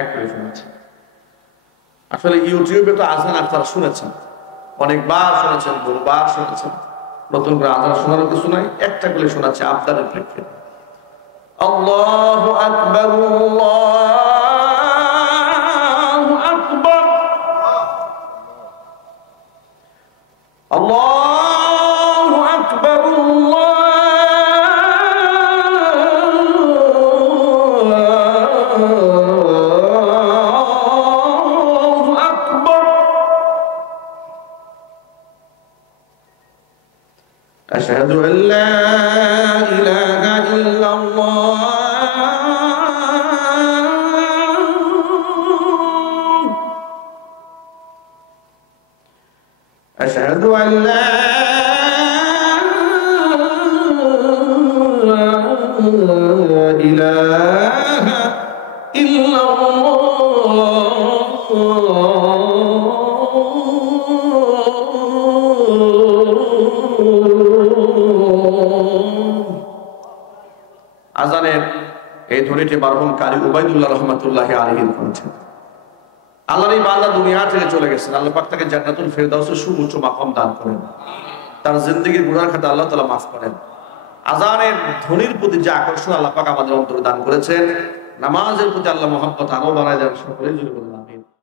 এক করে শুনেছেন। আসলে ইউটিউবে তো আজান আপনারা শুনেছেন, অনেকবার শুনেছেন, বহুবার শুনেছেন, নতুন করে আজান শোনারও কিছু নাই, একটা করে শোনাচ্ছে আপনাদের প্রেক্ষিতে। আল্লাহু আকবার, আল্লাহু আকবার, আল্লাহু আকবার, আল্লাহু আকবার। আশহাদু আল লা ইলাহা ইল্লাল্লাহ, أشهد أن لا إله إلا الله আজানের এই ধ্বনিটি মারহুম কারি উবাইদুল্লাহ রহমাতুল্লাহি আলাইহি করেছেন। আল্লাহর এই বান্দা দুনিয়া থেকে চলে গেছেন, আল্লাহ পাক তাকে জান্নাতুল ফেরদাউসের সুউচ্চ মাকাম দান করেন, তার জিন্দেগীর গুনাহ খাতা আল্লাহ তাআলা মাফ করেন। আজানের ধ্বনির প্রতি যে আকর্ষণ আল্লাহ পাক আমাদের অন্তরে দান করেছেন, নামাজের প্রতি আল্লাহ মহব্বত আরো বাড়ায় দেন, সকলেই জুড়ে বলুন আমিন।